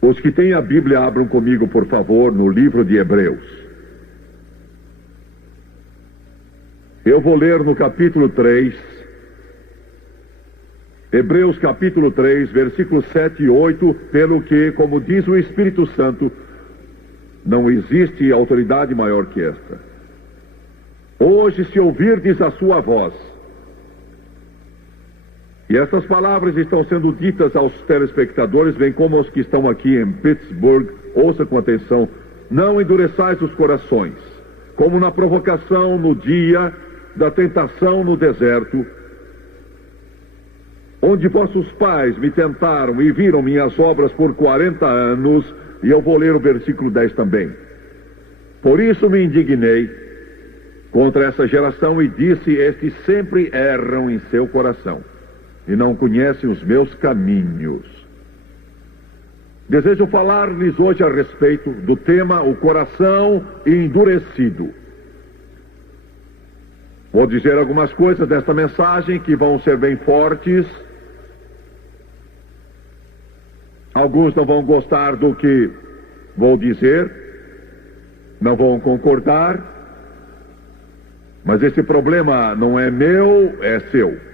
Os que têm a Bíblia, abram comigo, por favor, no livro de Hebreus. Eu vou ler no capítulo 3, Hebreus capítulo 3, versículos 7 e 8, pelo que, como diz o Espírito Santo, não existe autoridade maior que esta. Hoje, se ouvirdes a sua voz, e essas palavras estão sendo ditas aos telespectadores, bem como aos que estão aqui em Pittsburgh, ouça com atenção: não endureçais os corações, como na provocação no dia da tentação no deserto, onde vossos pais me tentaram e viram minhas obras por 40 anos, e eu vou ler o versículo 10 também. Por isso me indignei contra essa geração e disse: estes sempre erram em seu coração e não conhecem os meus caminhos. Desejo falar-lhes hoje a respeito do tema o coração endurecido. Vou dizer algumas coisas desta mensagem que vão ser bem fortes. Alguns não vão gostar do que vou dizer, não vão concordar, mas esse problema não é meu, é seu.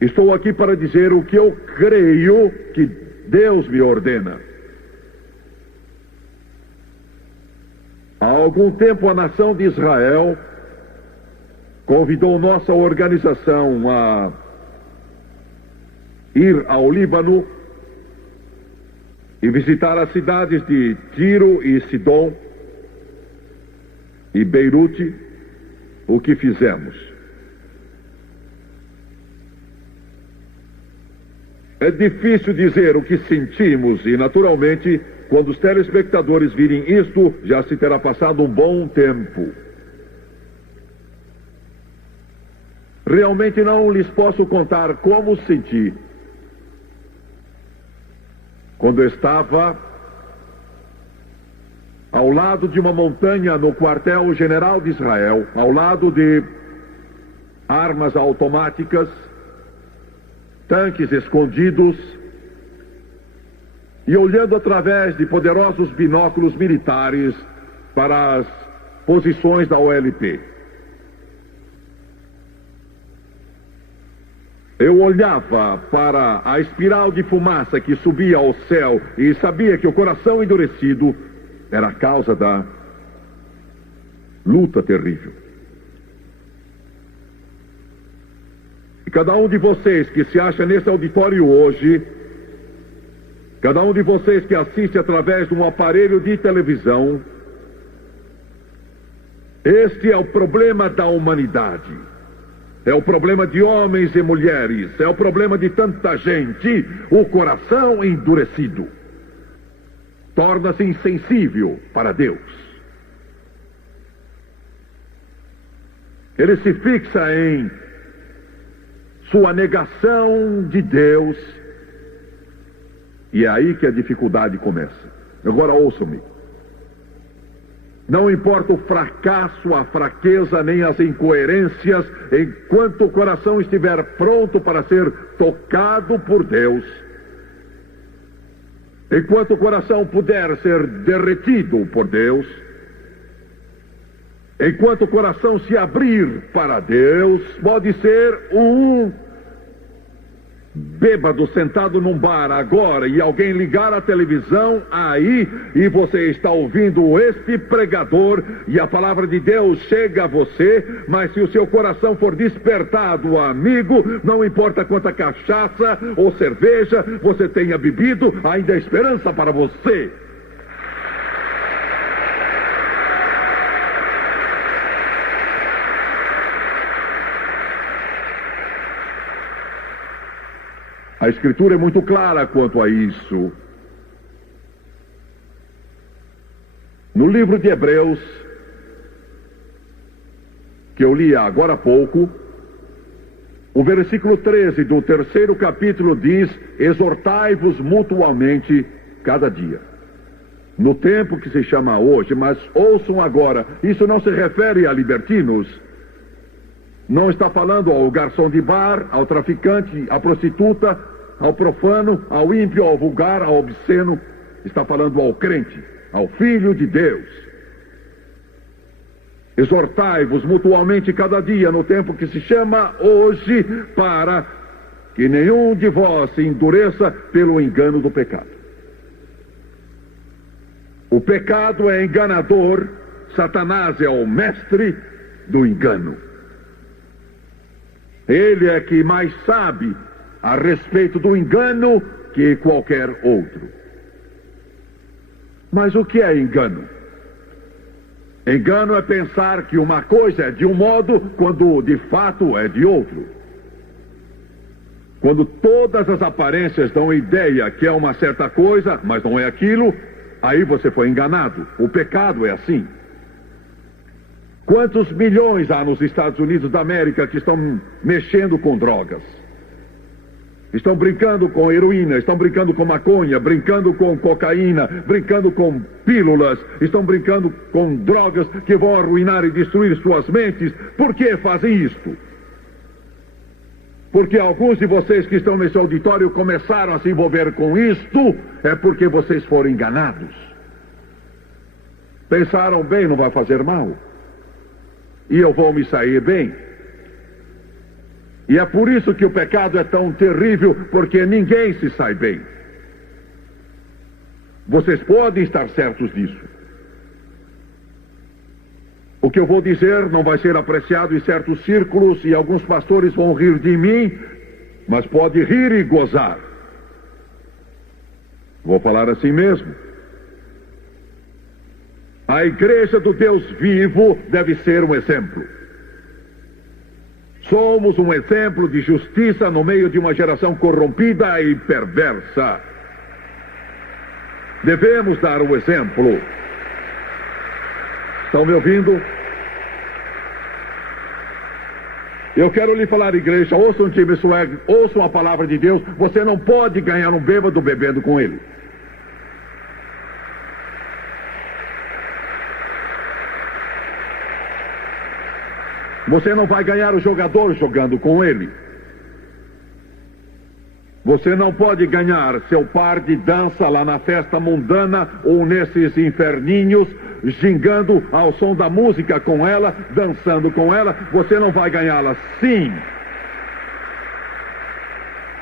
Estou aqui para dizer o que eu creio que Deus me ordena. Há algum tempo a nação de Israel convidou nossa organização a ir ao Líbano e visitar as cidades de Tiro e Sidom e Beirute. O que fizemos? É difícil dizer o que sentimos e, naturalmente, quando os telespectadores virem isto, já se terá passado um bom tempo. Realmente não lhes posso contar como senti quando eu estava ao lado de uma montanha no quartel-general de Israel, ao lado de armas automáticas, tanques escondidos, e olhando através de poderosos binóculos militares para as posições da OLP. Eu olhava para a espiral de fumaça que subia ao céu e sabia que o coração endurecido era a causa da luta terrível. Cada um de vocês que se acha nesse auditório hoje, cada um de vocês que assiste através de um aparelho de televisão, este é o problema da humanidade. É o problema de homens e mulheres, é o problema de tanta gente, o coração endurecido. Torna-se insensível para Deus. Ele se fixa em sua negação de Deus, e é aí que a dificuldade começa. Agora ouçam-me. Não importa o fracasso, a fraqueza, nem as incoerências, enquanto o coração estiver pronto para ser tocado por Deus, enquanto o coração puder ser derretido por Deus, enquanto o coração se abrir para Deus, pode ser um bêbado sentado num bar agora e alguém ligar a televisão aí e você está ouvindo este pregador e a palavra de Deus chega a você, mas se o seu coração for despertado, amigo, não importa quanta cachaça ou cerveja você tenha bebido, ainda há esperança para você. A Escritura é muito clara quanto a isso. No livro de Hebreus, que eu li agora há pouco, o versículo 13 do 3º capítulo diz: exortai-vos mutuamente cada dia. No tempo que se chama hoje, mas ouçam agora, isso não se refere a libertinos. Não está falando ao garçom de bar, ao traficante, à prostituta, ao profano, ao ímpio, ao vulgar, ao obsceno. Está falando ao crente, ao Filho de Deus. Exortai-vos mutuamente cada dia no tempo que se chama hoje, para que nenhum de vós se endureça pelo engano do pecado. O pecado é enganador, Satanás é o mestre do engano. Ele é que mais sabe a respeito do engano que qualquer outro. Mas o que é engano? Engano é pensar que uma coisa é de um modo quando de fato é de outro. Quando todas as aparências dão ideia que é uma certa coisa, mas não é aquilo, aí você foi enganado. O pecado é assim. Quantos milhões há nos Estados Unidos da América que estão mexendo com drogas? Estão brincando com heroína, estão brincando com maconha, brincando com cocaína, brincando com pílulas, estão brincando com drogas que vão arruinar e destruir suas mentes. Por que fazem isto? Porque alguns de vocês que estão nesse auditório começaram a se envolver com isto, é porque vocês foram enganados. Pensaram bem, não vai fazer mal. E eu vou me sair bem. E é por isso que o pecado é tão terrível, porque ninguém se sai bem. Vocês podem estar certos disso. O que eu vou dizer não vai ser apreciado em certos círculos e alguns pastores vão rir de mim, mas pode rir e gozar. Vou falar assim mesmo. A igreja do Deus vivo deve ser um exemplo. Somos um exemplo de justiça no meio de uma geração corrompida e perversa. Devemos dar o exemplo. Estão me ouvindo? Eu quero lhe falar, igreja, ouçam Tim Swag, ouçam a palavra de Deus. Você não pode ganhar um bêbado bebendo com ele. Você não vai ganhar o jogador jogando com ele. Você não pode ganhar seu par de dança lá na festa mundana ou nesses inferninhos, gingando ao som da música com ela, dançando com ela. Você não vai ganhá-la sim.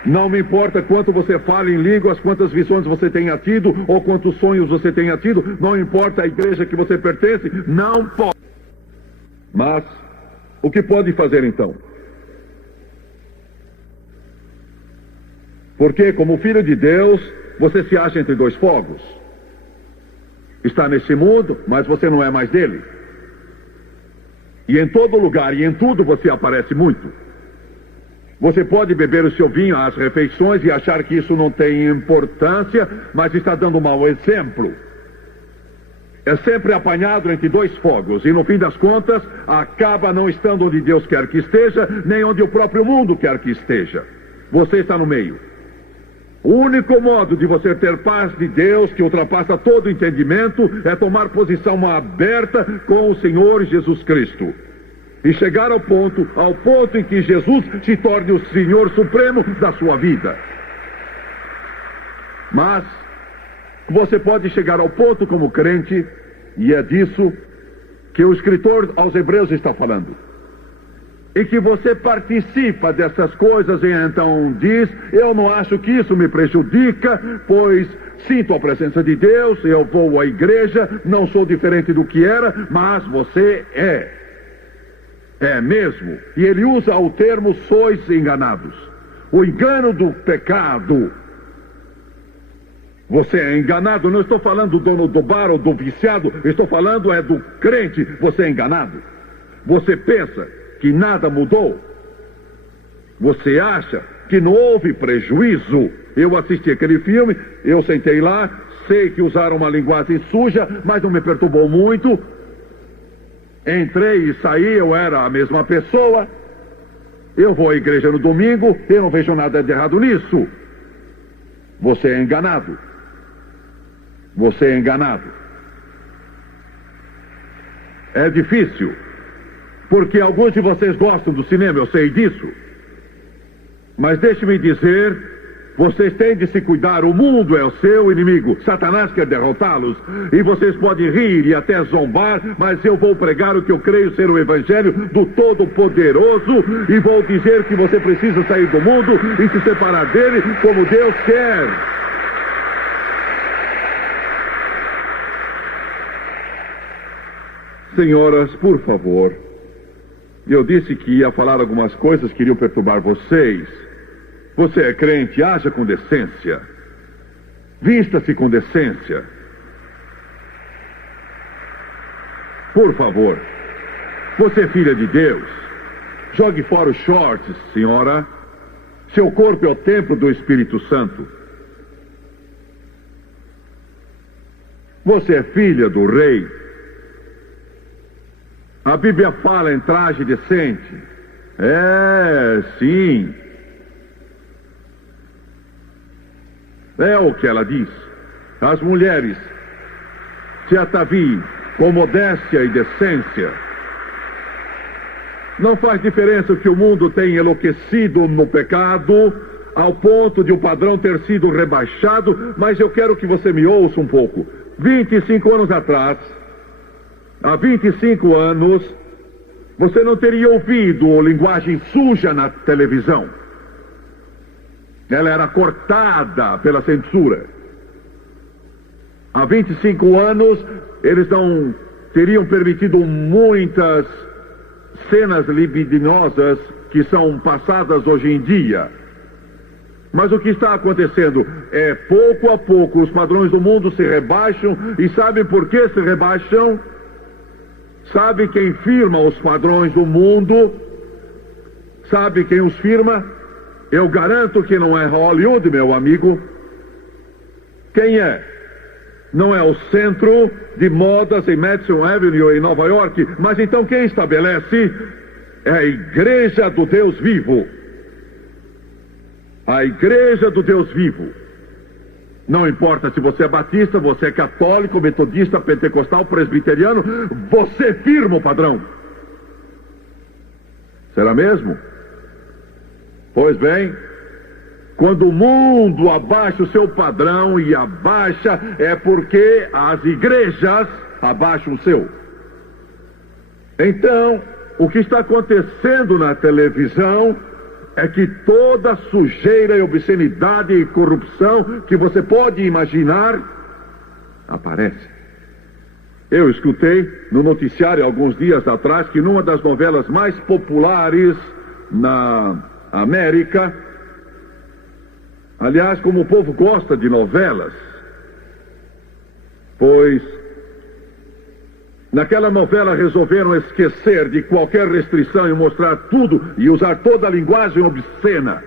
Não me importa quanto você fala em línguas, quantas visões você tenha tido ou quantos sonhos você tenha tido. Não importa a igreja que você pertence, não pode. Mas o que pode fazer então? Porque, como filho de Deus, você se acha entre dois fogos. Está nesse mundo, mas você não é mais dele. E em todo lugar e em tudo você aparece muito. Você pode beber o seu vinho às refeições e achar que isso não tem importância, mas está dando mau exemplo. É sempre apanhado entre dois fogos e no fim das contas acaba não estando onde Deus quer que esteja, nem onde o próprio mundo quer que esteja. Você está no meio. O único modo de você ter paz de Deus, que ultrapassa todo entendimento, é tomar posição aberta com o Senhor Jesus Cristo. E chegar ao ponto em que Jesus se torne o Senhor Supremo da sua vida. Mas você pode chegar ao ponto como crente, e é disso que o escritor aos Hebreus está falando. E que você participa dessas coisas e então diz, eu não acho que isso me prejudica, pois sinto a presença de Deus, eu vou à igreja, não sou diferente do que era, mas você é. É mesmo. E ele usa o termo sois enganados. O engano do pecado. Você é enganado, não estou falando do dono do bar ou do viciado, estou falando do crente, você é enganado. Você pensa que nada mudou. Você acha que não houve prejuízo. Eu assisti aquele filme, eu sentei lá, sei que usaram uma linguagem suja, mas não me perturbou muito. Entrei e saí, eu era a mesma pessoa. Eu vou à igreja no domingo, eu não vejo nada de errado nisso. Você é enganado. Você é enganado. É difícil, porque alguns de vocês gostam do cinema, eu sei disso. Mas deixe-me dizer Vocês têm de se cuidar, o mundo é o seu inimigo. Satanás quer derrotá-los. E vocês podem rir e até zombar, mas eu vou pregar o que eu creio ser o evangelho do Todo-Poderoso e vou dizer que você precisa sair do mundo e se separar dele como Deus quer. Senhoras, por favor. Eu disse que ia falar algumas coisas que iriam perturbar vocês. Você é crente, haja com decência. Vista-se com decência. Por favor. Você é filha de Deus. Jogue fora os shorts, senhora. Seu corpo é o templo do Espírito Santo. Você é filha do rei. A Bíblia fala em traje decente. Sim. É o que ela diz. As mulheres se ataviem com modéstia e decência. Não faz diferença que o mundo tenha enlouquecido no pecado ao ponto de o padrão ter sido rebaixado, mas eu quero que você me ouça um pouco. 25 anos atrás, há 25 anos, você não teria ouvido linguagem suja na televisão. Ela era cortada pela censura. Há 25 anos, eles não teriam permitido muitas cenas libidinosas que são passadas hoje em dia. Mas o que está acontecendo é, pouco a pouco, os padrões do mundo se rebaixam. E sabem por que se rebaixam? Sabe quem firma os padrões do mundo? Sabe quem os firma? Eu garanto que não é Hollywood, meu amigo. Quem é? Não é o centro de modas em Madison Avenue, em Nova York. Mas então quem estabelece? É a Igreja do Deus Vivo. A Igreja do Deus Vivo. Não importa se você é batista, você é católico, metodista, pentecostal, presbiteriano, você firma o padrão. Será mesmo? Pois bem, quando o mundo abaixa o seu padrão, e abaixa, é porque as igrejas abaixam o seu. Então, o que está acontecendo na televisão é que toda sujeira e obscenidade e corrupção que você pode imaginar aparece. Eu escutei no noticiário alguns dias atrás que numa das novelas mais populares na América, aliás, como o povo gosta de novelas, pois naquela novela resolveram esquecer de qualquer restrição e mostrar tudo e usar toda a linguagem obscena.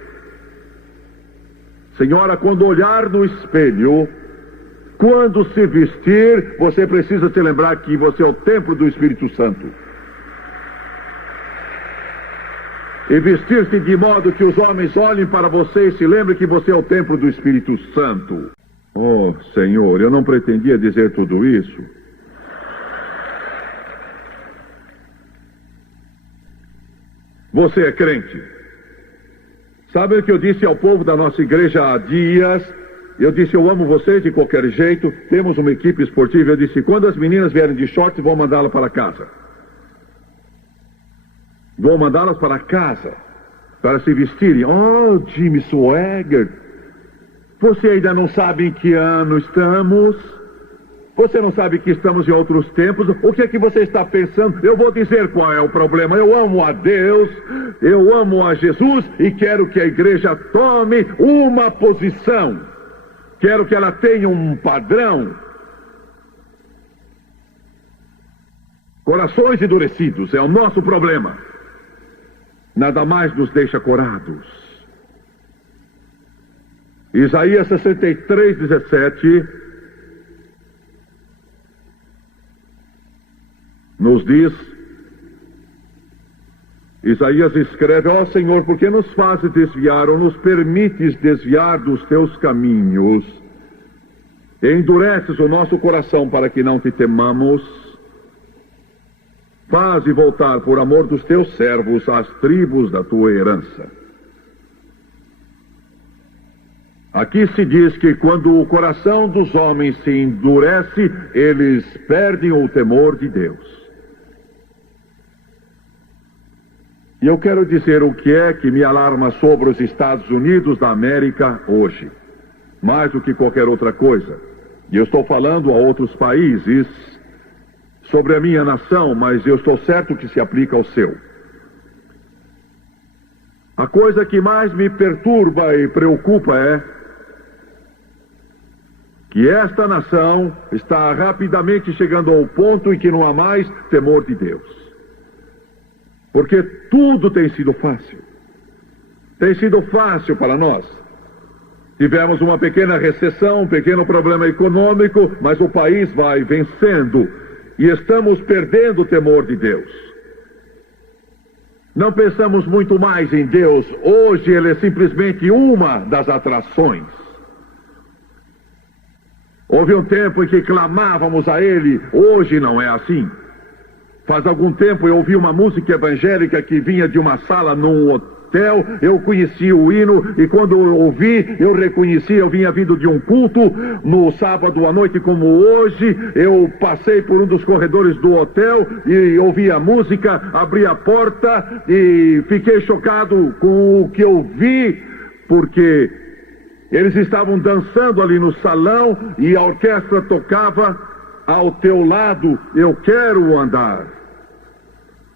Senhora, quando olhar no espelho, quando se vestir, você precisa se lembrar que você é o templo do Espírito Santo. E vestir-se de modo que os homens olhem para você e se lembrem que você é o templo do Espírito Santo. Oh, Senhor, eu não pretendia dizer tudo isso. Você é crente. Sabe o que eu disse ao povo da nossa igreja há dias? Eu disse, eu amo vocês de qualquer jeito. Temos uma equipe esportiva. Eu disse, quando as meninas vierem de shorts, vou mandá-las para casa. Vou mandá-las para casa, para se vestirem. Oh, Jimmy Swaggart, você ainda não sabe em que ano estamos? Você não sabe que estamos em outros tempos? O que é que você está pensando? Eu vou dizer qual é o problema. Eu amo a Deus, eu amo a Jesus e quero que a igreja tome uma posição. Quero que ela tenha um padrão. Corações endurecidos é o nosso problema. Nada mais nos deixa corados. Isaías 63, 17 nos diz, Isaías escreve, ó Senhor, por que nos fazes desviar ou nos permites desviar dos teus caminhos? E endureces o nosso coração para que não te temamos. Faze voltar por amor dos teus servos as tribos da tua herança. Aqui se diz que quando o coração dos homens se endurece, eles perdem o temor de Deus. E eu quero dizer o que é que me alarma sobre os Estados Unidos da América hoje, mais do que qualquer outra coisa. E eu estou falando a outros países sobre a minha nação, mas eu estou certo que se aplica ao seu. A coisa que mais me perturba e preocupa é que esta nação está rapidamente chegando ao ponto em que não há mais temor de Deus. Porque tudo tem sido fácil. Tem sido fácil para nós. Tivemos uma pequena recessão, um pequeno problema econômico, mas o país vai vencendo. E estamos perdendo o temor de Deus. Não pensamos muito mais em Deus. Hoje ele é simplesmente uma das atrações. Houve um tempo em que clamávamos a Ele. Hoje não é assim. Faz algum tempo eu ouvi uma música evangélica que vinha de uma sala num hotel. Eu conheci o hino e quando eu ouvi, eu reconheci, eu vinha vindo de um culto no sábado à noite como hoje. Eu passei por um dos corredores do hotel e ouvi a música, abri a porta e fiquei chocado com o que eu vi, porque eles estavam dançando ali no salão e a orquestra tocava ao teu lado, eu quero andar.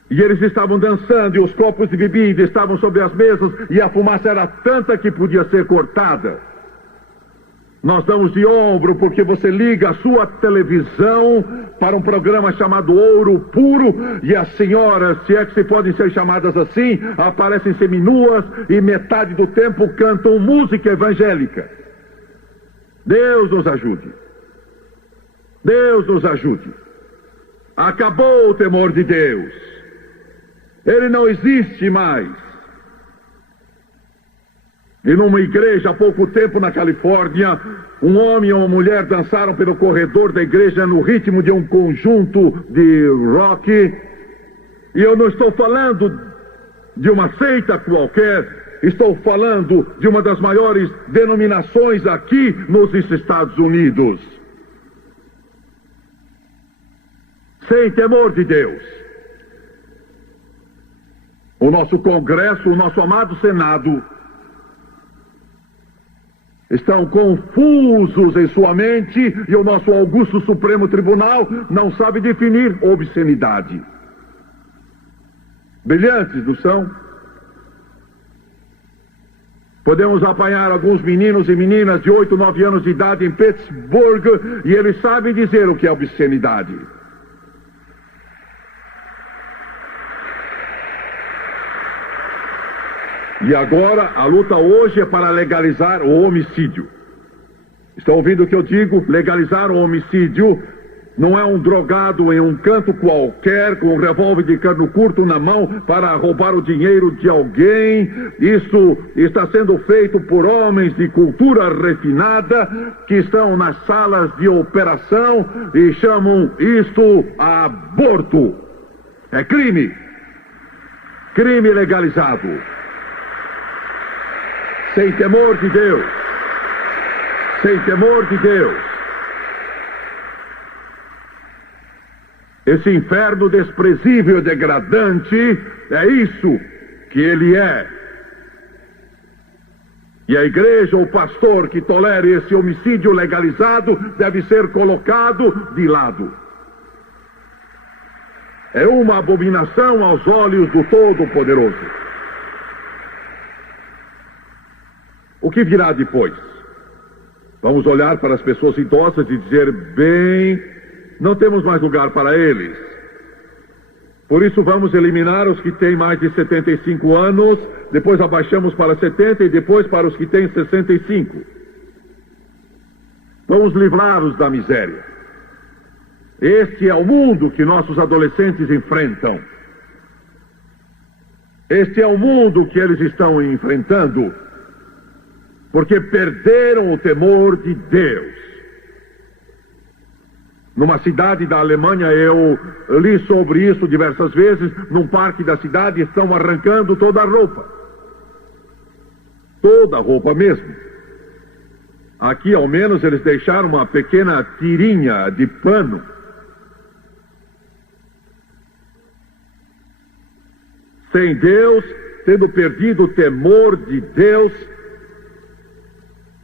E eles estavam dançando e os copos de bebida estavam sobre as mesas e a fumaça era tanta que podia ser cortada. Nós damos de ombro porque você liga a sua televisão para um programa chamado Ouro Puro e as senhoras, se é que se podem ser chamadas assim, aparecem seminuas e metade do tempo cantam música evangélica. Deus nos ajude. Deus nos ajude. Acabou o temor de Deus. Ele não existe mais. E numa igreja há pouco tempo na Califórnia, um homem e uma mulher dançaram pelo corredor da igreja no ritmo de um conjunto de rock. E eu não estou falando de uma seita qualquer, estou falando de uma das maiores denominações aqui nos Estados Unidos. Sem temor de Deus. O nosso Congresso, o nosso amado Senado, estão confusos em sua mente e o nosso Augusto Supremo Tribunal não sabe definir obscenidade. Brilhantes, não são? Podemos apanhar alguns meninos e meninas de 8, 9 anos de idade em Pittsburgh e eles sabem dizer o que é obscenidade. E agora, a luta hoje é para legalizar o homicídio. Estão ouvindo o que eu digo? Legalizar o homicídio não é um drogado em um canto qualquer, com um revólver de cano curto na mão para roubar o dinheiro de alguém. Isso está sendo feito por homens de cultura refinada que estão nas salas de operação e chamam isto aborto. É crime. Crime legalizado. Sem temor de Deus. Sem temor de Deus. Esse inferno desprezível e degradante, é isso que ele é. E a igreja ou o pastor que tolere esse homicídio legalizado deve ser colocado de lado. É uma abominação aos olhos do Todo-Poderoso. O que virá depois? Vamos olhar para as pessoas idosas e dizer, bem, não temos mais lugar para eles. Por isso vamos eliminar os que têm mais de 75 anos, depois abaixamos para 70 e depois para os que têm 65. Vamos livrá-los da miséria. Este é o mundo que nossos adolescentes enfrentam. Este é o mundo que eles estão enfrentando. Porque perderam o temor de Deus. Numa cidade da Alemanha, eu li sobre isso diversas vezes, num parque da cidade estão arrancando toda a roupa. Toda a roupa mesmo. Aqui, ao menos, eles deixaram uma pequena tirinha de pano. Sem Deus, tendo perdido o temor de Deus,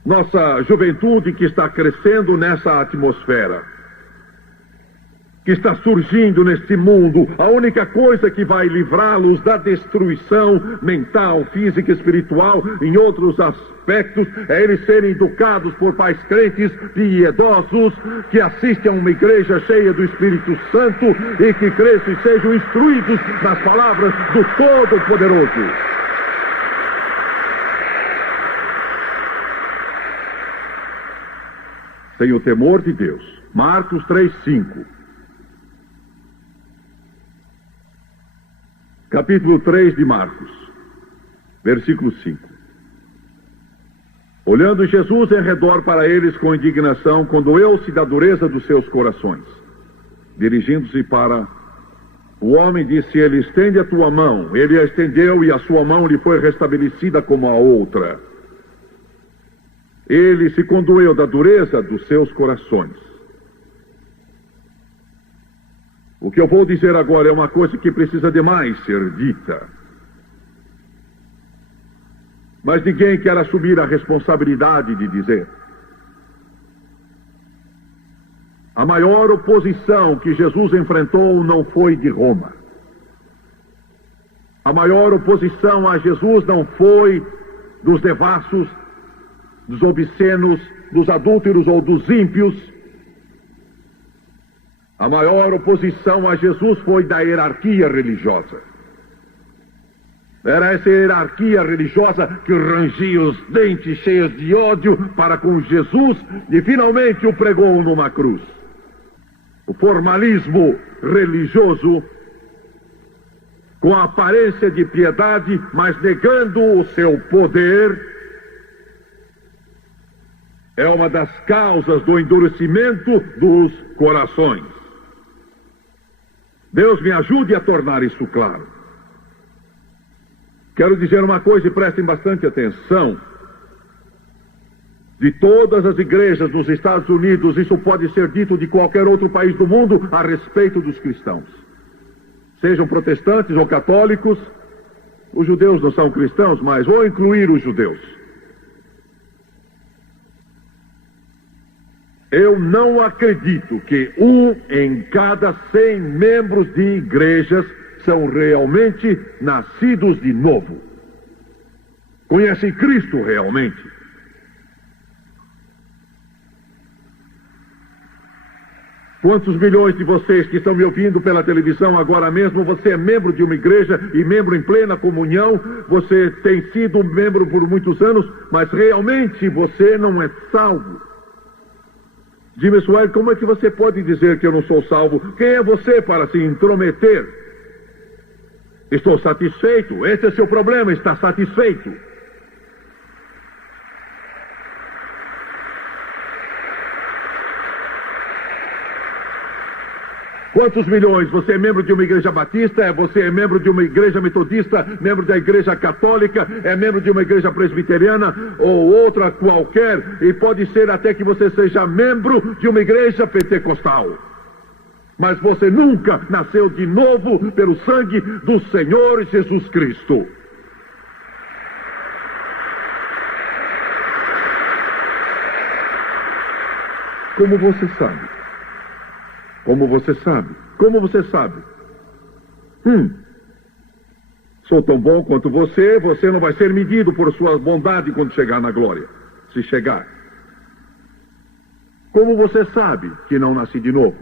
nossa juventude que está crescendo nessa atmosfera, que está surgindo neste mundo, a única coisa que vai livrá-los da destruição mental, física, espiritual, em outros aspectos, é eles serem educados por pais crentes, piedosos, que assistem a uma igreja cheia do Espírito Santo e que cresçam e sejam instruídos nas palavras do Todo-Poderoso. Sem o temor de Deus. Marcos 3:5. Capítulo 3 de Marcos, versículo 5. Olhando Jesus em redor para eles com indignação, condoeu-se da dureza dos seus corações. Dirigindo-se para o homem, disse ele: estende a tua mão. Ele a estendeu e a sua mão lhe foi restabelecida como a outra. Ele se condoeu da dureza dos seus corações. O que eu vou dizer agora é uma coisa que precisa demais ser dita. Mas ninguém quer assumir a responsabilidade de dizer. A maior oposição que Jesus enfrentou não foi de Roma. A maior oposição a Jesus não foi dos devassos, dos obscenos, dos adúlteros ou dos ímpios. A maior oposição a Jesus foi da hierarquia religiosa. Era essa hierarquia religiosa que rangia os dentes cheios de ódio para com Jesus e finalmente o pregou numa cruz. O formalismo religioso, com a aparência de piedade, mas negando o seu poder, é uma das causas do endurecimento dos corações. Deus me ajude a tornar isso claro. Quero dizer uma coisa e prestem bastante atenção. De todas as igrejas dos Estados Unidos, isso pode ser dito de qualquer outro país do mundo a respeito dos cristãos. Sejam protestantes ou católicos, os judeus não são cristãos, mas vou incluir os judeus. Eu não acredito que 1 em cada 100 membros de igrejas são realmente nascidos de novo. Conhecem Cristo realmente. Quantos milhões de vocês que estão me ouvindo pela televisão agora mesmo, você é membro de uma igreja e membro em plena comunhão, você tem sido membro por muitos anos, mas realmente você não é salvo. Jimmy Swaggart, como é que você pode dizer que eu não sou salvo? Quem é você para se intrometer? Estou satisfeito. Esse é seu problema, está satisfeito. Quantos milhões? Você é membro de uma igreja batista, você é membro de uma igreja metodista, membro da igreja católica, é membro de uma igreja presbiteriana ou outra qualquer, e pode ser até que você seja membro de uma igreja pentecostal. Mas você nunca nasceu de novo pelo sangue do Senhor Jesus Cristo. Como você sabe? Como você sabe? Como você sabe? Sou tão bom quanto você, você não vai ser medido por sua bondade quando chegar na glória. Se chegar. Como você sabe que não nasci de novo?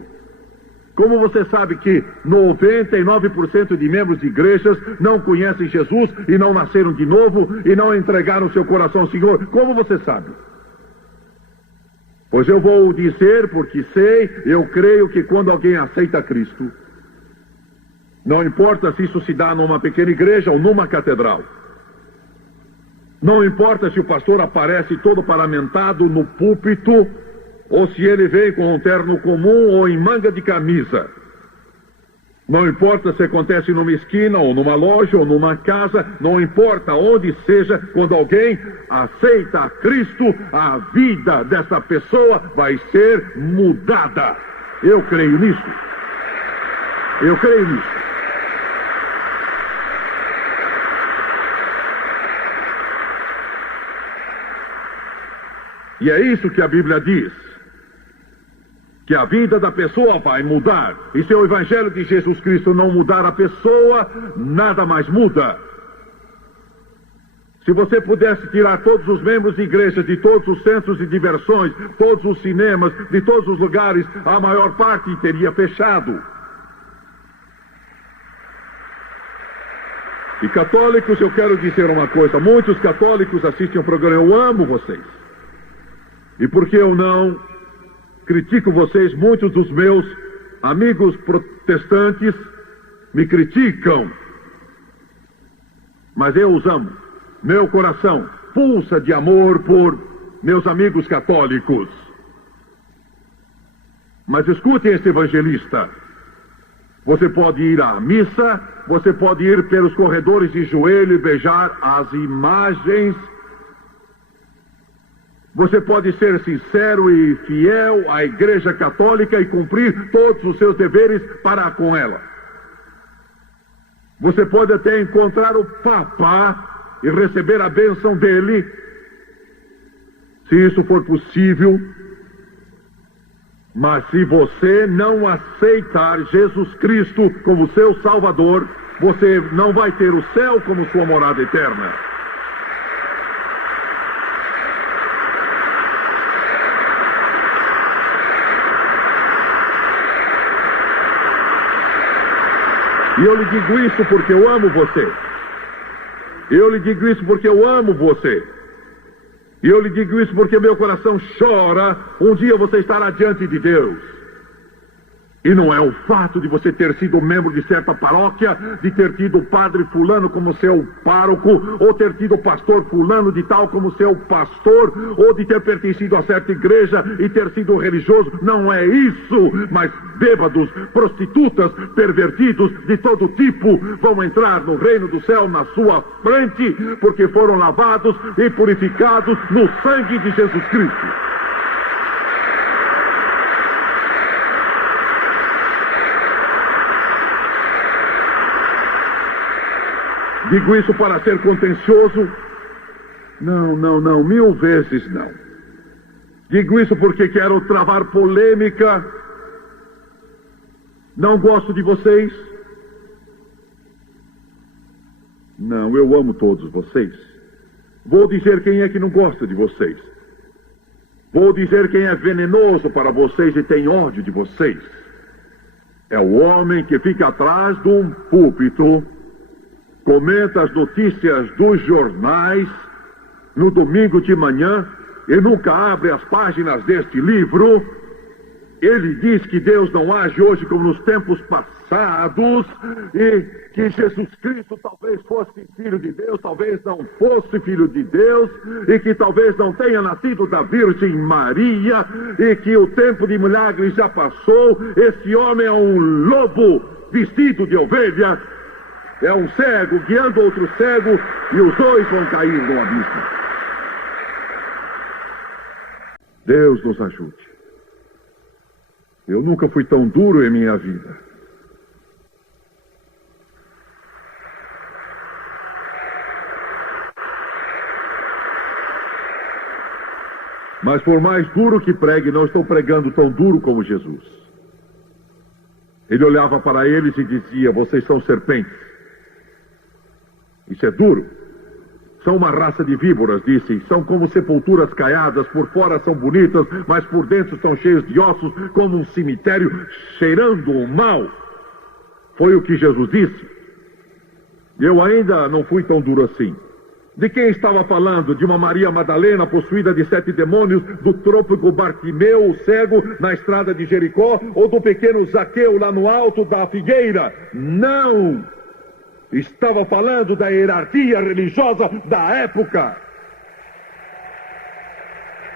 Como você sabe que 99% de membros de igrejas não conhecem Jesus e não nasceram de novo e não entregaram seu coração ao Senhor? Como você sabe? Pois eu vou dizer, porque sei, eu creio que quando alguém aceita Cristo, não importa se isso se dá numa pequena igreja ou numa catedral, não importa se o pastor aparece todo paramentado no púlpito, ou se ele vem com um terno comum ou em manga de camisa, Não importa se acontece numa esquina, ou numa loja, ou numa casa, não importa onde seja, quando alguém aceita a Cristo, a vida dessa pessoa vai ser mudada. Eu creio nisso. Eu creio nisso. E é isso que a Bíblia diz. Que a vida da pessoa vai mudar. E se o Evangelho de Jesus Cristo não mudar a pessoa, nada mais muda. Se você pudesse tirar todos os membros de igreja de todos os centros de diversões, todos os cinemas, de todos os lugares, a maior parte teria fechado. E católicos, eu quero dizer uma coisa. Muitos católicos assistem ao programa. Eu amo vocês. E por que eu não critico vocês? Muitos dos meus amigos protestantes me criticam. Mas eu os amo. Meu coração pulsa de amor por meus amigos católicos. Mas escutem esse evangelista. Você pode ir à missa, você pode ir pelos corredores de joelho e beijar as imagens. Você pode ser sincero e fiel à Igreja Católica e cumprir todos os seus deveres para com ela. Você pode até encontrar o Papa e receber a bênção dele, se isso for possível. Mas se você não aceitar Jesus Cristo como seu Salvador, você não vai ter o céu como sua morada eterna. E eu lhe digo isso porque eu amo você. Eu lhe digo isso porque eu amo você. E eu lhe digo isso porque meu coração chora. Um dia você estará diante de Deus. E não é o fato de você ter sido membro de certa paróquia, de ter tido o padre fulano como seu pároco, ou ter tido o pastor fulano de tal como seu pastor, ou de ter pertencido a certa igreja e ter sido religioso. Não é isso. Mas bêbados, prostitutas, pervertidos de todo tipo vão entrar no reino do céu na sua frente, porque foram lavados e purificados no sangue de Jesus Cristo. Digo isso para ser contencioso? Não, 1000 vezes não. Digo isso porque quero travar polêmica. Não gosto de vocês? Não, eu amo todos vocês. Vou dizer quem é que não gosta de vocês. Vou dizer quem é venenoso para vocês e tem ódio de vocês. É o homem que fica atrás de um púlpito, comenta as notícias dos jornais no domingo de manhã e nunca abre as páginas deste livro. Ele diz que Deus não age hoje como nos tempos passados e que Jesus Cristo talvez fosse filho de Deus, talvez não fosse filho de Deus, e que talvez não tenha nascido da Virgem Maria, e que o tempo de milagres já passou. Esse homem é um lobo vestido de ovelha. É um cego guiando outro cego e os dois vão cair no abismo. Deus nos ajude. Eu nunca fui tão duro em minha vida. Mas por mais duro que pregue, não estou pregando tão duro como Jesus. Ele olhava para eles e dizia: vocês são serpentes. Isso é duro. São uma raça de víboras, disse. São como sepulturas caiadas. Por fora são bonitas, mas por dentro estão cheios de ossos, como um cemitério, cheirando o mal. Foi o que Jesus disse. Eu ainda não fui tão duro assim. De quem estava falando? De uma Maria Madalena possuída de 7 demônios, do trôpego Bartimeu, o cego, na estrada de Jericó, ou do pequeno Zaqueu lá no alto da figueira? Não! Estava falando da hierarquia religiosa da época.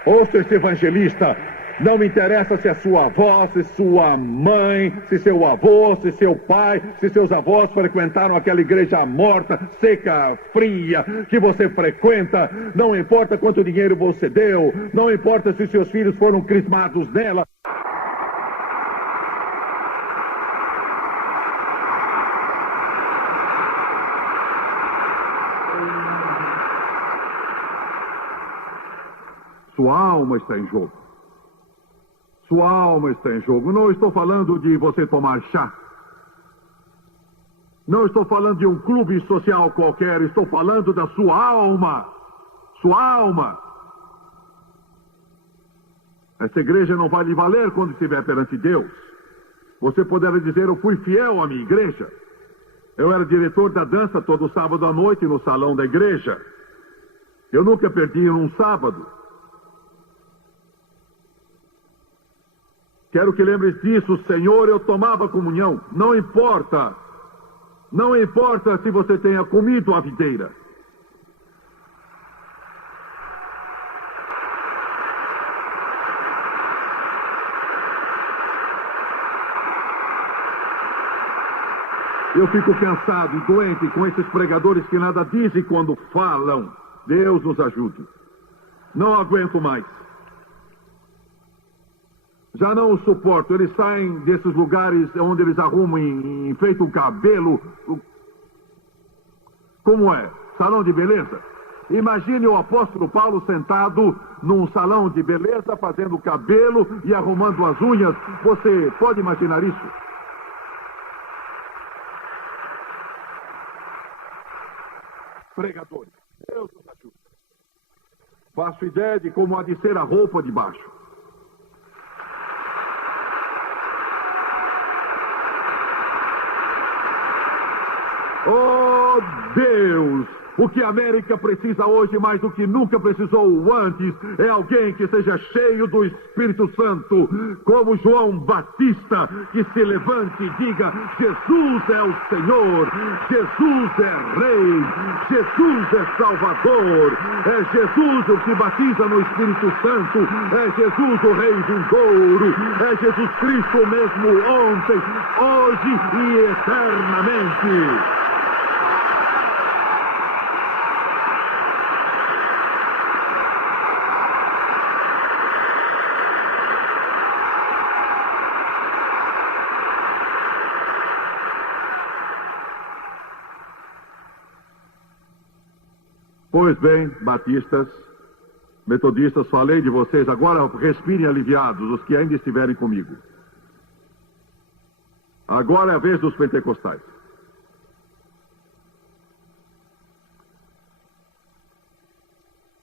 Ouça esse evangelista. Não me interessa se é sua avó, se sua mãe, se seu avô, se seu pai, se seus avós frequentaram aquela igreja morta, seca, fria, que você frequenta. Não importa quanto dinheiro você deu. Não importa se seus filhos foram crismados nela. Sua alma está em jogo. Sua alma está em jogo. Não estou falando de você tomar chá. Não estou falando de um clube social qualquer. Estou falando da sua alma. Sua alma. Essa igreja não vai lhe valer quando estiver perante Deus. Você poderá dizer: eu fui fiel à minha igreja. Eu era diretor da dança todo sábado à noite no salão da igreja. Eu nunca perdi um sábado. Quero que lembres disso, Senhor. Eu tomava comunhão. Não importa. Não importa se você tenha comido a videira. Eu fico cansado e doente com esses pregadores que nada dizem quando falam. Deus nos ajude. Não aguento mais. Já não o suporto. Eles saem desses lugares onde eles arrumam enfeitam o cabelo. Como é? Salão de beleza? Imagine o apóstolo Paulo sentado num salão de beleza, fazendo cabelo e arrumando as unhas. Você pode imaginar isso? Pregadores, Deus nos ajude. Faço ideia de como há de ser a roupa de baixo. Oh, Deus! O que a América precisa hoje, mais do que nunca precisou antes, é alguém que seja cheio do Espírito Santo, como João Batista, que se levante e diga: Jesus é o Senhor, Jesus é Rei, Jesus é Salvador, é Jesus o que batiza no Espírito Santo, é Jesus o Rei vindouro, é Jesus Cristo mesmo ontem, hoje e eternamente. Pois bem, batistas, metodistas, falei de vocês. Agora respirem aliviados os que ainda estiverem comigo. Agora é a vez dos pentecostais.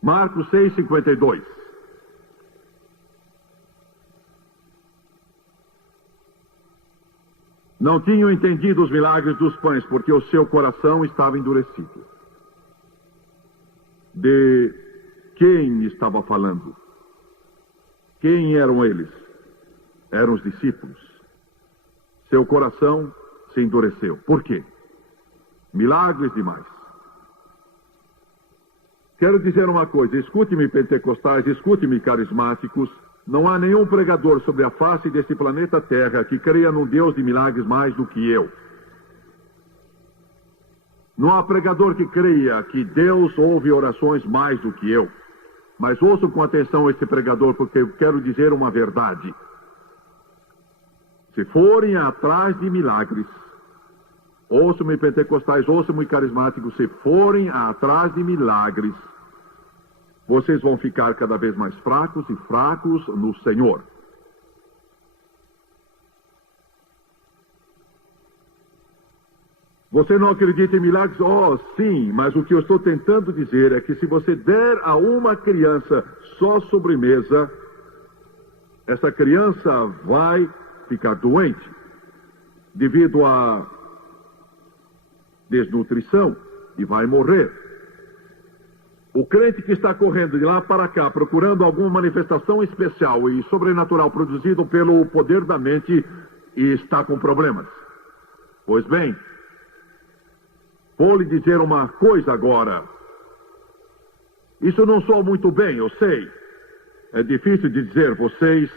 Marcos 6:52. Não tinham entendido os milagres dos pães, porque o seu coração estava endurecido. De quem estava falando? Quem eram eles? Eram os discípulos. Seu coração se endureceu. Por quê? Milagres demais. Quero dizer uma coisa, escute-me, pentecostais, escute-me, carismáticos. Não há nenhum pregador sobre a face deste planeta Terra que creia num Deus de milagres mais do que eu. Não há pregador que creia que Deus ouve orações mais do que eu. Mas ouçam com atenção este pregador, porque eu quero dizer uma verdade. Se forem atrás de milagres, ouçam-me, pentecostais, ouçam-me, carismáticos, se forem atrás de milagres, vocês vão ficar cada vez mais fracos e fracos no Senhor. Você não acredita em milagres? Oh, sim, mas o que eu estou tentando dizer é que se você der a uma criança só sobremesa, essa criança vai ficar doente devido à desnutrição e vai morrer. O crente que está correndo de lá para cá, procurando alguma manifestação especial e sobrenatural produzido pelo poder da mente, e está com problemas. Pois bem, vou lhe dizer uma coisa agora. Isso não soa muito bem, eu sei. É difícil de dizer, vocês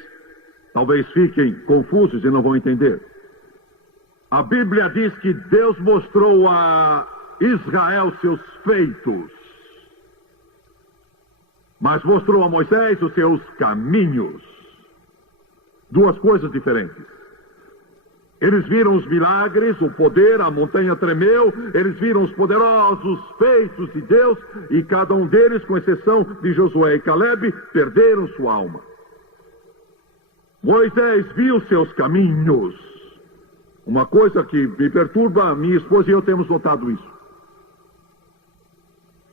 talvez fiquem confusos e não vão entender. A Bíblia diz que Deus mostrou a Israel seus feitos, mas mostrou a Moisés os seus caminhos. Duas coisas diferentes. Eles viram os milagres, o poder, a montanha tremeu, eles viram os poderosos feitos de Deus, e cada um deles, com exceção de Josué e Caleb, perderam sua alma. Moisés viu seus caminhos. Uma coisa que me perturba, minha esposa e eu temos notado isso.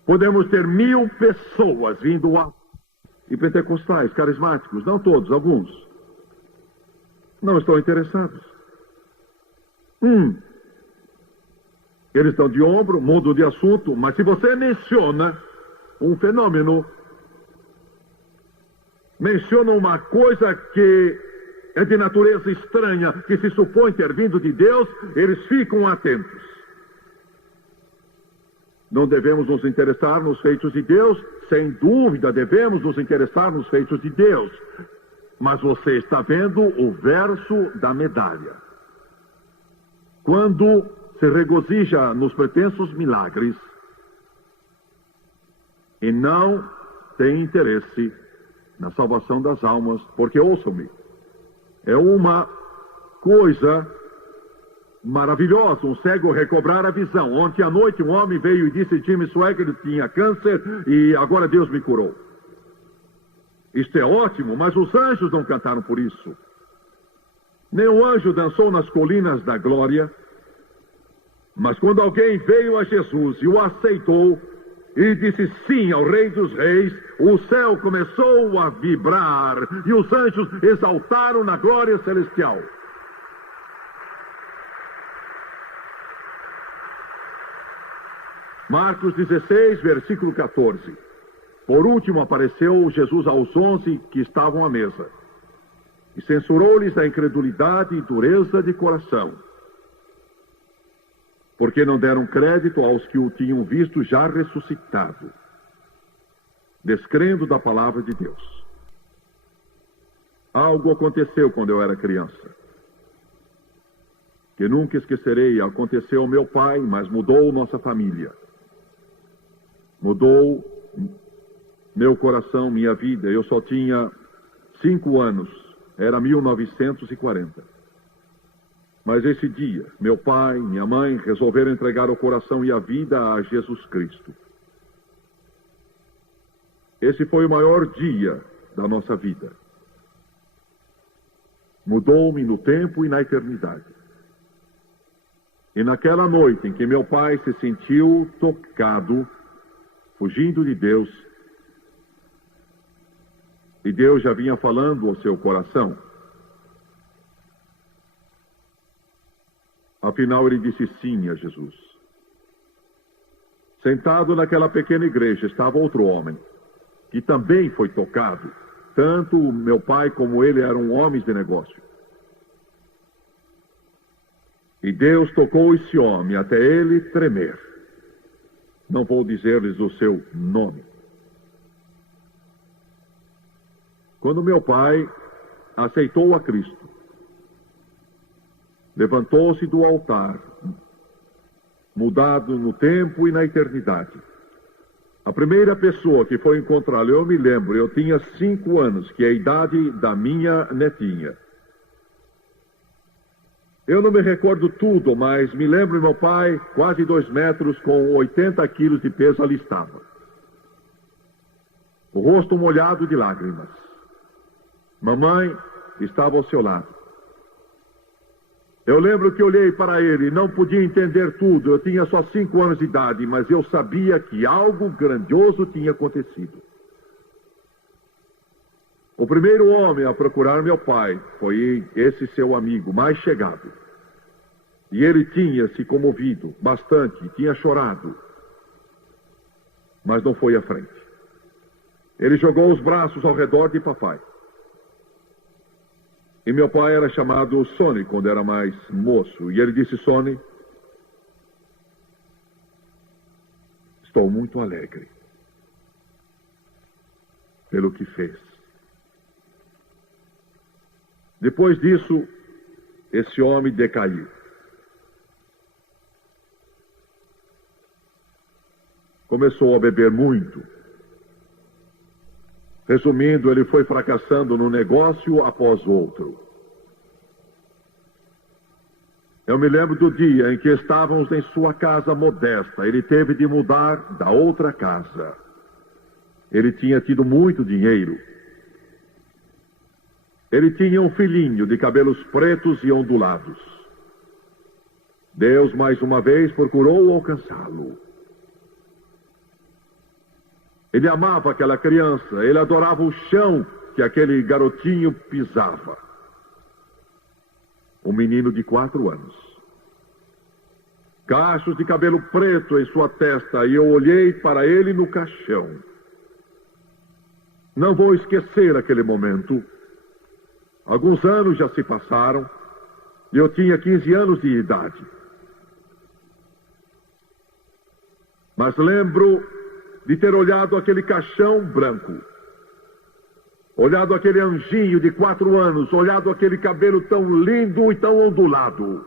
Podemos ter 1000 pessoas vindo a... e pentecostais, carismáticos, não todos, alguns. Não estão interessados. Eles estão de ombro, mudam de assunto, mas se você menciona um fenômeno, menciona uma coisa que é de natureza estranha, que se supõe ter vindo de Deus, eles ficam atentos. Não devemos nos interessar nos feitos de Deus? Sem dúvida devemos nos interessar nos feitos de Deus. Mas você está vendo o verso da medalha. Quando se regozija nos pretensos milagres e não tem interesse na salvação das almas, porque ouçam-me, é uma coisa maravilhosa, um cego recobrar a visão. Ontem à noite um homem veio e disse: Jimmy Swaggart, ele tinha câncer e agora Deus me curou. Isto é ótimo, mas os anjos não cantaram por isso. Nenhum anjo dançou nas colinas da glória. Mas quando alguém veio a Jesus e o aceitou e disse sim ao Rei dos Reis, o céu começou a vibrar e os anjos exaltaram na glória celestial. Marcos 16, versículo 14. Por último apareceu Jesus aos 11 que estavam à mesa e censurou-lhes a incredulidade e dureza de coração, porque não deram crédito aos que o tinham visto já ressuscitado, descrendo da palavra de Deus. Algo aconteceu quando eu era criança, que nunca esquecerei. Aconteceu ao meu pai, mas mudou nossa família. Mudou meu coração, minha vida. Eu só tinha 5 anos, era 1940. Mas esse dia, meu pai, minha mãe resolveram entregar o coração e a vida a Jesus Cristo. Esse foi o maior dia da nossa vida. Mudou-me no tempo e na eternidade. E naquela noite em que meu pai se sentiu tocado, fugindo de Deus, e Deus já vinha falando ao seu coração, afinal ele disse sim a Jesus. Sentado naquela pequena igreja estava outro homem, que também foi tocado. Tanto meu pai como ele eram homens de negócio. E Deus tocou esse homem até ele tremer. Não vou dizer-lhes o seu nome. Quando meu pai aceitou a Cristo, levantou-se do altar, mudado no tempo e na eternidade. A primeira pessoa que foi encontrá-lo, eu me lembro, eu tinha 5 anos, que é a idade da minha netinha. Eu não me recordo tudo, mas me lembro meu pai, quase 2 metros, com 80 quilos de peso, ali estava. O rosto molhado de lágrimas. Mamãe estava ao seu lado. Eu lembro que olhei para ele, não podia entender tudo, eu tinha só 5 anos de idade, mas eu sabia que algo grandioso tinha acontecido. O primeiro homem a procurar meu pai foi esse seu amigo mais chegado. E ele tinha se comovido bastante, tinha chorado, mas não foi à frente. Ele jogou os braços ao redor de papai. E meu pai era chamado Sonny quando era mais moço. E ele disse: Sonny, estou muito alegre pelo que fez. Depois disso, esse homem decaiu. Começou a beber muito. Resumindo, ele foi fracassando num negócio após outro. Eu me lembro do dia em que estávamos em sua casa modesta. Ele teve de mudar da outra casa. Ele tinha tido muito dinheiro. Ele tinha um filhinho de cabelos pretos e ondulados. Deus, mais uma vez, procurou alcançá-lo. Ele amava aquela criança. Ele adorava o chão que aquele garotinho pisava. Um menino de 4 anos. Cachos de cabelo preto em sua testa, e eu olhei para ele no caixão. Não vou esquecer aquele momento. Alguns anos já se passaram, e eu tinha 15 anos de idade. Mas lembro de ter olhado aquele caixão branco. Olhado aquele anjinho de 4 anos, olhado aquele cabelo tão lindo e tão ondulado.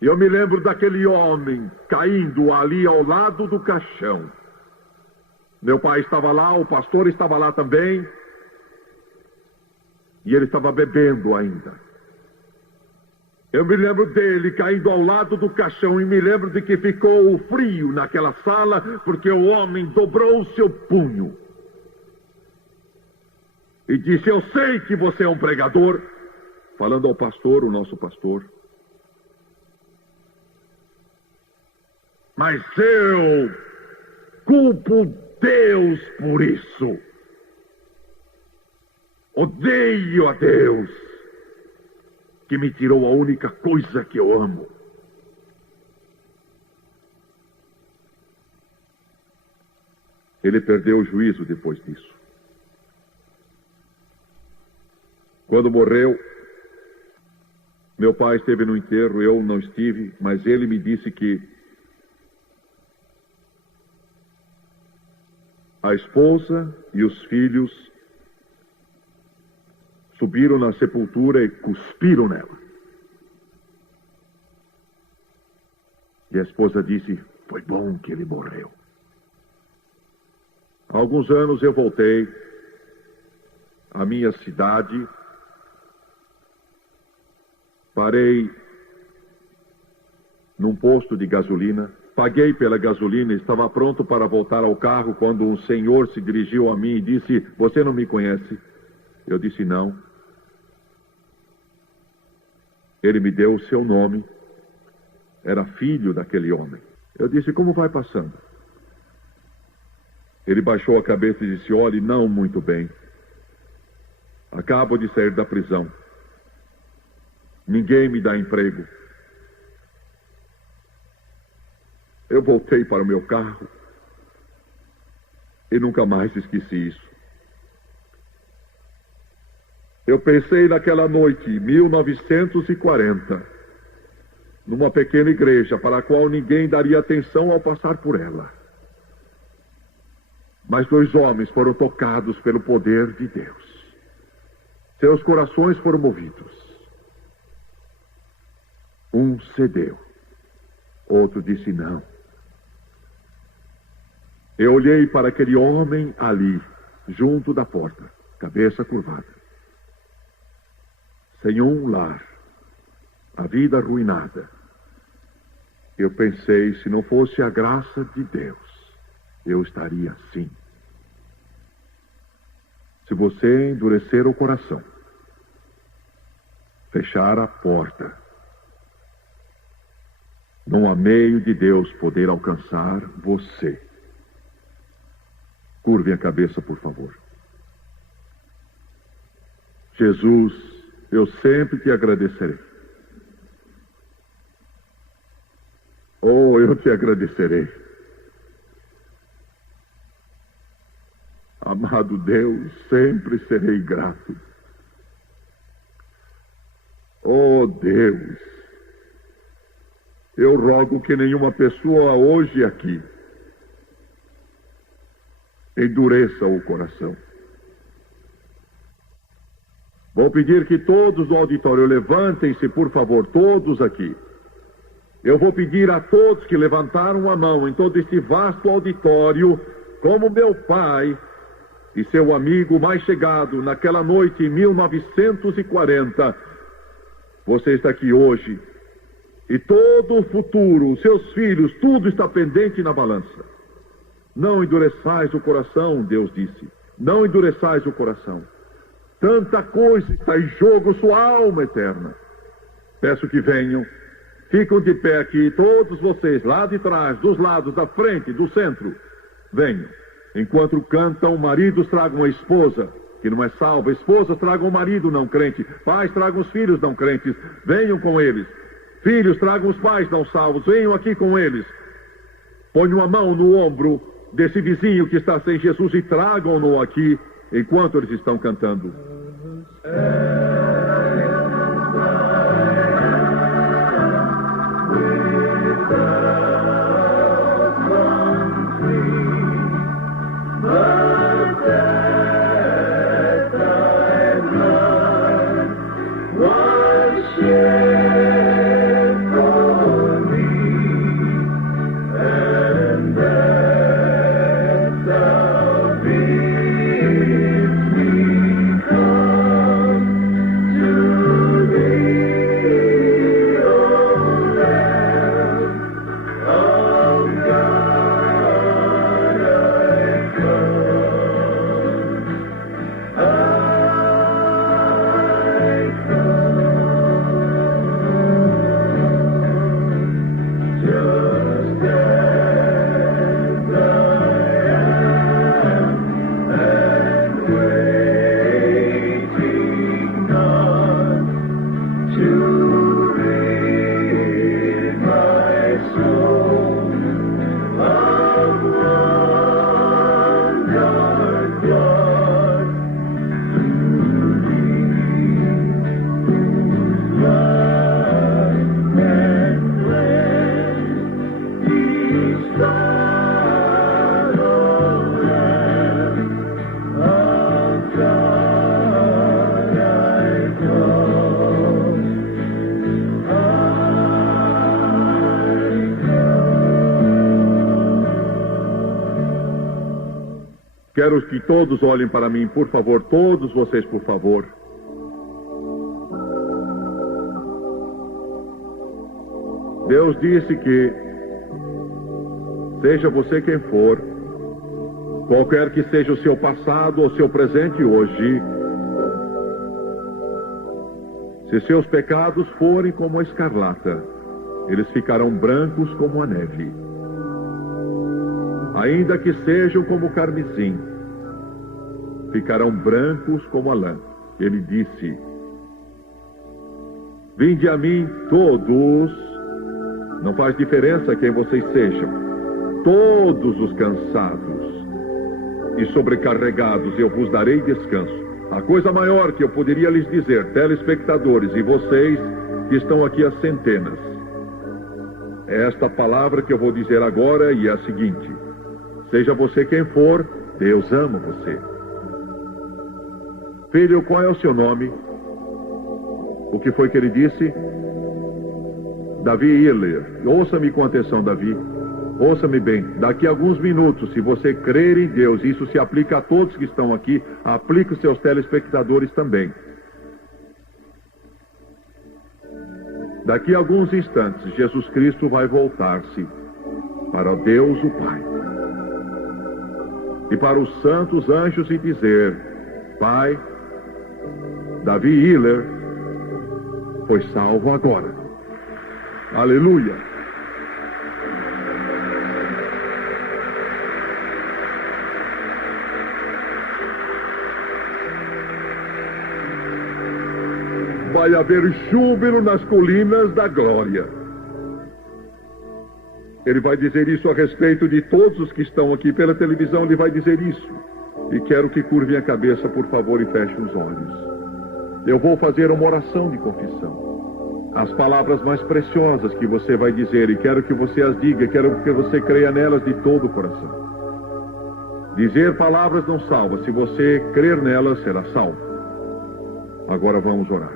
E eu me lembro daquele homem caindo ali ao lado do caixão. Meu pai estava lá, o pastor estava lá também. E ele estava bebendo ainda. Eu me lembro dele caindo ao lado do caixão e me lembro de que ficou frio naquela sala porque o homem dobrou o seu punho. E disse: eu sei que você é um pregador. Falando ao pastor, o nosso pastor. Mas eu culpo Deus por isso. Odeio a Deus, que me tirou a única coisa que eu amo. Ele perdeu o juízo depois disso. Quando morreu, meu pai esteve no enterro, eu não estive, mas ele me disse que a esposa e os filhos subiram na sepultura e cuspiram nela. E a esposa disse: foi bom que ele morreu. Há alguns anos eu voltei à minha cidade. Parei num posto de gasolina. Paguei pela gasolina e estava pronto para voltar ao carro quando um senhor se dirigiu a mim e disse: você não me conhece? Eu disse: não. Ele me deu o seu nome. Era filho daquele homem. Eu disse: como vai passando? Ele baixou a cabeça e disse: olhe, não muito bem. Acabo de sair da prisão. Ninguém me dá emprego. Eu voltei para o meu carro e nunca mais esqueci isso. Eu pensei naquela noite, 1940, numa pequena igreja para a qual ninguém daria atenção ao passar por ela. Mas 2 homens foram tocados pelo poder de Deus. Seus corações foram movidos. Um cedeu, outro disse não. Eu olhei para aquele homem ali, junto da porta, cabeça curvada. Sem um lar, a vida arruinada. Eu pensei, se não fosse a graça de Deus, eu estaria assim. Se você endurecer o coração, fechar a porta, não há meio de Deus poder alcançar você. Curve a cabeça, por favor. Jesus, eu sempre te agradecerei. Oh, eu te agradecerei. Amado Deus, sempre serei grato. Oh, Deus, eu rogo que nenhuma pessoa hoje aqui endureça o coração. Vou pedir que todos do auditório levantem-se, por favor, todos aqui. Eu vou pedir a todos que levantaram a mão em todo este vasto auditório, como meu pai e seu amigo mais chegado naquela noite em 1940. Você está aqui hoje e todo o futuro, seus filhos, tudo está pendente na balança. Não endureçais o coração, Deus disse. Não endureçais o coração. Tanta coisa está em jogo, sua alma eterna. Peço que venham. Ficam de pé aqui, todos vocês, lá de trás, dos lados, da frente, do centro. Venham. Enquanto cantam, maridos tragam a esposa, que não é salva. Esposas tragam o marido não crente. Pais tragam os filhos não crentes. Venham com eles. Filhos tragam os pais não salvos. Venham aqui com eles. Ponham a mão no ombro desse vizinho que está sem Jesus e tragam-no aqui enquanto eles estão cantando. Quero que todos olhem para mim, por favor, todos vocês, por favor. Deus disse que, seja você quem for, qualquer que seja o seu passado ou seu presente hoje, se seus pecados forem como a escarlata, eles ficarão brancos como a neve. Ainda que sejam como o carmesim, ficarão brancos como a lã. Ele disse: vinde a mim todos, não faz diferença quem vocês sejam, todos os cansados e sobrecarregados, eu vos darei descanso. A coisa maior que eu poderia lhes dizer, telespectadores e vocês que estão aqui às centenas, é esta palavra que eu vou dizer agora, e é a seguinte: seja você quem for, Deus ama você. Filho, qual é o seu nome? O que foi que ele disse? Davi Hiller. Ouça-me com atenção, Davi. Ouça-me bem. Daqui a alguns minutos, se você crer em Deus, isso se aplica a todos que estão aqui, aplica os seus telespectadores também. Daqui a alguns instantes, Jesus Cristo vai voltar-se para Deus o Pai e para os santos anjos e dizer: Pai, Davi Hiller foi salvo agora. Aleluia! Vai haver júbilo nas colinas da glória. Ele vai dizer isso a respeito de todos os que estão aqui pela televisão. Ele vai dizer isso. E quero que curvem a cabeça, por favor, e fechem os olhos. Eu vou fazer uma oração de confissão. As palavras mais preciosas que você vai dizer, e quero que você as diga, quero que você creia nelas de todo o coração. Dizer palavras não salva. Se você crer nelas, será salvo. Agora vamos orar.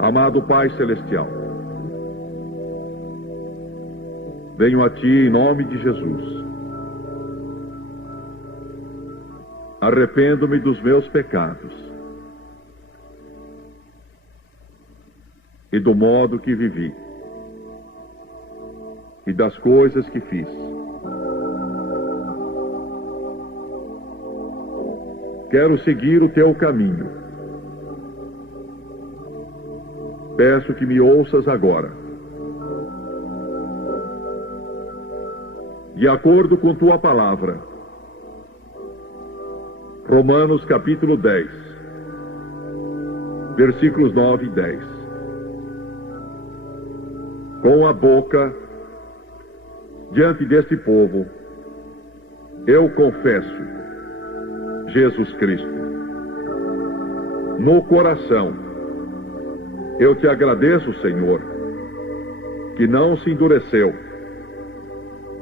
Amado Pai Celestial, venho a Ti em nome de Jesus. Arrependo-me dos meus pecados e do modo que vivi e das coisas que fiz. Quero seguir o Teu caminho. Peço que me ouças agora. De acordo com Tua palavra, Romanos capítulo 10, versículos 9 e 10. Com a boca, diante deste povo, eu confesso Jesus Cristo. No coração, eu te agradeço, Senhor, que não se endureceu,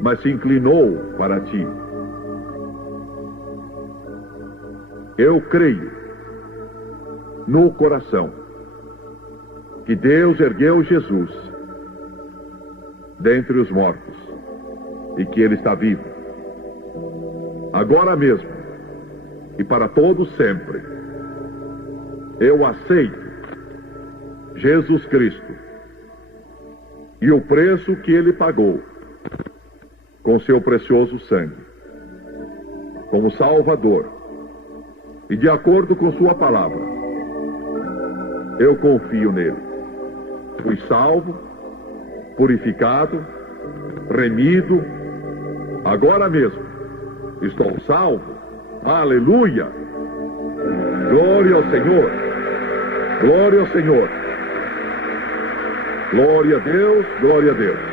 mas se inclinou para Ti. Eu creio, no coração, que Deus ergueu Jesus dentre os mortos e que Ele está vivo, agora mesmo e para todo sempre. Eu aceito Jesus Cristo e o preço que Ele pagou com seu precioso sangue como Salvador, e de acordo com Sua palavra, eu confio nele. Fui salvo, purificado, remido, agora mesmo estou salvo. Aleluia! Glória ao Senhor! Glória ao Senhor! Glória a Deus, glória a Deus!